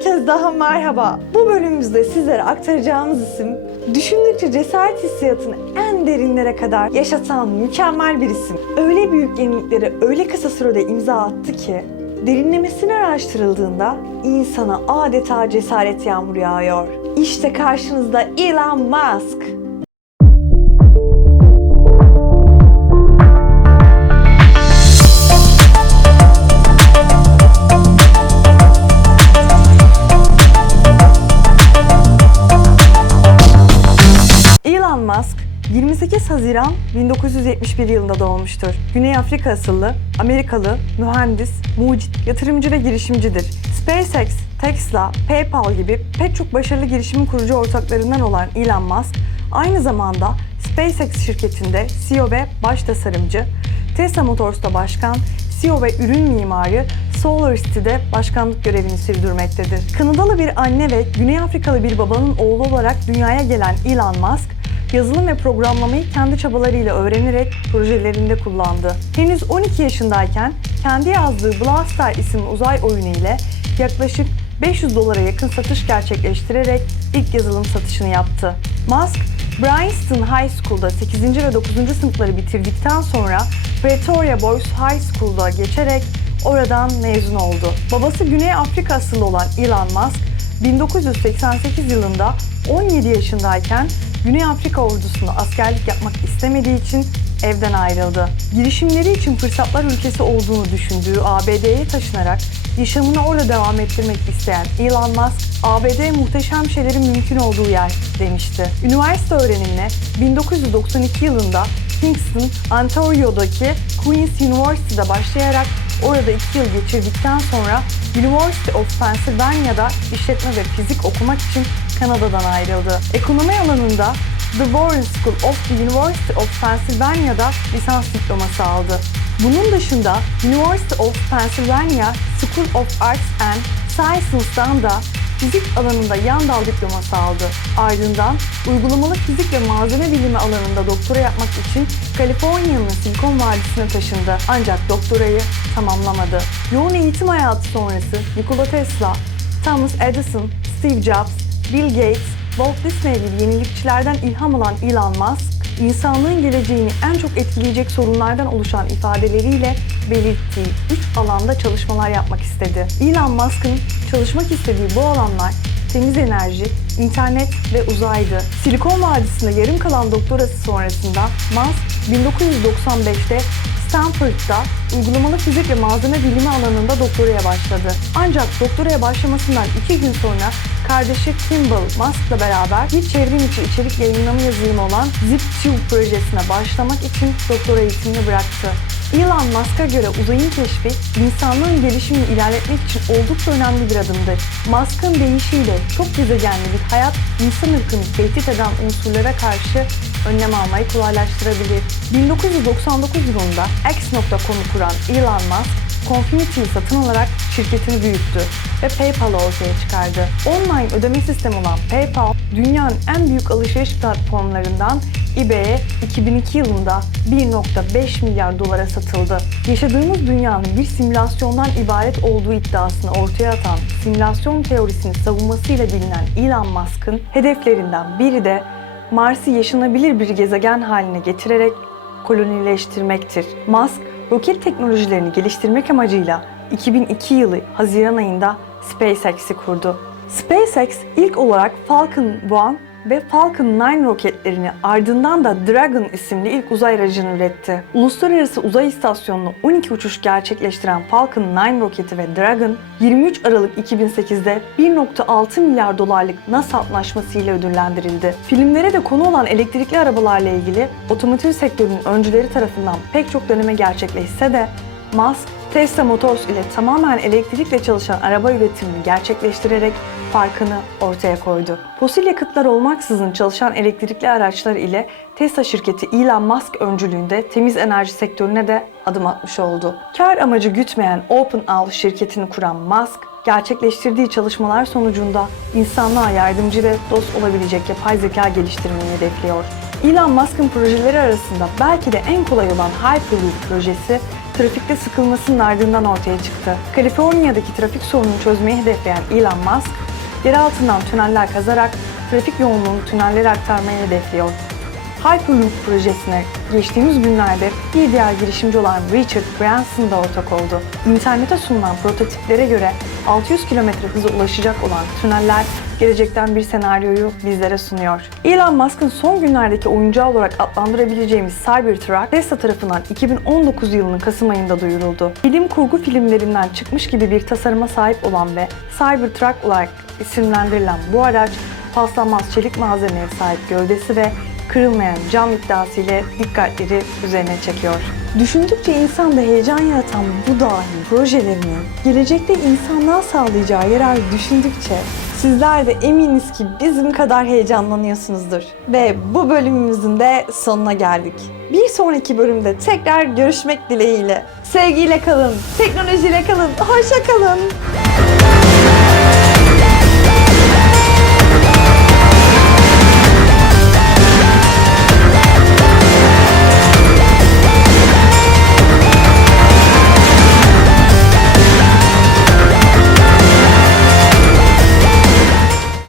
kez daha merhaba. Bu bölümümüzde sizlere aktaracağımız isim, düşündükçe cesaret hissiyatını en derinlere kadar yaşatan mükemmel bir isim. Öyle büyük yeniliklere öyle kısa sürede imza attı ki, derinlemesine araştırıldığında insana adeta cesaret yağmuru yağıyor. İşte karşınızda Elon Musk. Elon Musk 28 Haziran 1971 yılında doğmuştur. Güney Afrika asıllı, Amerikalı, mühendis, mucit, yatırımcı ve girişimcidir. SpaceX, Tesla, PayPal gibi pek çok başarılı girişimin kurucu ortaklarından olan Elon Musk, aynı zamanda SpaceX şirketinde CEO ve baş tasarımcı, Tesla Motors'ta başkan, CEO ve ürün mimarı, SolarCity'de başkanlık görevini sürdürmektedir. Kanadalı bir anne ve Güney Afrikalı bir babanın oğlu olarak dünyaya gelen Elon Musk, yazılım ve programlamayı kendi çabalarıyla öğrenerek projelerinde kullandı. Henüz 12 yaşındayken kendi yazdığı Blaster isimli uzay oyunu ile yaklaşık 500 dolara yakın satış gerçekleştirerek ilk yazılım satışını yaptı. Musk, Bryanston High School'da 8. ve 9. sınıfları bitirdikten sonra Pretoria Boys High School'da geçerek oradan mezun oldu. Babası Güney Afrika asıllı olan Elon Musk, 1988 yılında 17 yaşındayken Güney Afrika ordusunda askerlik yapmak istemediği için evden ayrıldı. Girişimleri için fırsatlar ülkesi olduğunu düşündüğü ABD'ye taşınarak yaşamını orada devam ettirmek isteyen Elon Musk, ABD muhteşem şeylerin mümkün olduğu yer demişti. Üniversite öğrenimine 1992 yılında Kingston, Ontario'daki Queen's University'de başlayarak orada 2 yıl geçirdikten sonra University of Pennsylvania'da işletme ve fizik okumak için Kanada'dan ayrıldı. Ekonomi alanında The Warren School of the University of Pennsylvania'da lisans diploması aldı. Bunun dışında University of Pennsylvania School of Arts and Sciences'dan da fizik alanında yan dal diploması aldı. Ardından uygulamalı fizik ve malzeme bilimi alanında doktora yapmak için Kaliforniya'nın Silikon Vadisi'ne taşındı. Ancak doktorayı tamamlamadı. Yoğun eğitim hayatı sonrası Nikola Tesla, Thomas Edison, Steve Jobs, Bill Gates, Walt Disney gibi yenilikçilerden ilham alan Elon Musk, insanlığın geleceğini en çok etkileyecek sorunlardan oluşan ifadeleriyle belirttiği üç alanda çalışmalar yapmak istedi. Elon Musk'ın çalışmak istediği bu alanlar temiz enerji, internet ve uzaydı. Silikon Vadisi'nde yarım kalan doktorası sonrasında Musk 1995'te Stanford'da uygulamalı fizik ve malzeme bilimi alanında doktoraya başladı. Ancak doktoraya başlamasından iki gün sonra kardeşi Kimball Musk'la beraber bir çevrim içi içerik yayınlama yazılımı olan ZipTube projesine başlamak için doktora eğitimini bıraktı. Elon Musk'a göre uzayın keşfi, insanlığın gelişimini ilerletmek için oldukça önemli bir adımdır. Musk'ın deyişiyle çok gezegenli bir hayat, insan ırkını tehdit eden unsurlara karşı önlem almayı kolaylaştırabilir. 1999 yılında X.com'u kuran Elon Musk, Confinity'yi satın alarak şirketini büyüttü ve PayPal'ı ortaya çıkardı. Online ödeme sistemi olan PayPal, dünyanın en büyük alışveriş platformlarından eBay'e 2002 yılında 1.5 milyar dolara satıldı. Yaşadığımız dünyanın bir simülasyondan ibaret olduğu iddiasını ortaya atan simülasyon teorisini savunmasıyla bilinen Elon Musk'ın hedeflerinden biri de Mars'ı yaşanabilir bir gezegen haline getirerek kolonileştirmektir. Musk, roket teknolojilerini geliştirmek amacıyla 2002 yılı Haziran ayında SpaceX'i kurdu. SpaceX ilk olarak Falcon 1 ve Falcon 9 roketlerini ardından da Dragon isimli ilk uzay aracını üretti. Uluslararası Uzay İstasyonu'na 12 uçuş gerçekleştiren Falcon 9 roketi ve Dragon 23 Aralık 2008'de 1.6 milyar dolarlık NASA anlaşmasıyla ödüllendirildi. Filmlere de konu olan elektrikli arabalarla ilgili otomotiv sektörünün öncüleri tarafından pek çok deneme gerçekleşse de Musk, Tesla Motors ile tamamen elektrikle çalışan araba üretimini gerçekleştirerek farkını ortaya koydu. Fosil yakıtlar olmaksızın çalışan elektrikli araçlar ile Tesla şirketi Elon Musk öncülüğünde temiz enerji sektörüne de adım atmış oldu. Kar amacı gütmeyen OpenAI şirketini kuran Musk, gerçekleştirdiği çalışmalar sonucunda insanlığa yardımcı ve dost olabilecek yapay zeka geliştirmeyi hedefliyor. Elon Musk'ın projeleri arasında belki de en kolay olan Hyperloop projesi trafikte sıkılmasının ardından ortaya çıktı. Kaliforniya'daki trafik sorununu çözmeyi hedefleyen Elon Musk, yer altından tüneller kazarak trafik yoğunluğunu tünellere aktarmayı hedefliyor. Hyperloop projesine geçtiğimiz günlerde bir diğer girişimci olan Richard Branson da ortak oldu. İnternete sunulan prototiplere göre 600 km hıza ulaşacak olan tüneller gelecekten bir senaryoyu bizlere sunuyor. Elon Musk'ın son günlerdeki oyuncağı olarak adlandırabileceğimiz Cybertruck, Tesla tarafından 2019 yılının Kasım ayında duyuruldu. Bilim kurgu filmlerinden çıkmış gibi bir tasarıma sahip olan ve Cybertruck olarak isimlendirilen bu araç paslanmaz çelik malzemeye sahip gövdesi ve kırılmayan cam iddiası ile dikkatleri üzerine çekiyor. Düşündükçe insanda heyecan yaratan bu dahi projelerinin gelecekte insanlığa sağlayacağı yarar düşündükçe sizler de eminiz ki bizim kadar heyecanlanıyorsunuzdur. Ve bu bölümümüzün de sonuna geldik. Bir sonraki bölümde tekrar görüşmek dileğiyle. Sevgiyle kalın, teknolojiyle kalın, hoşça kalın.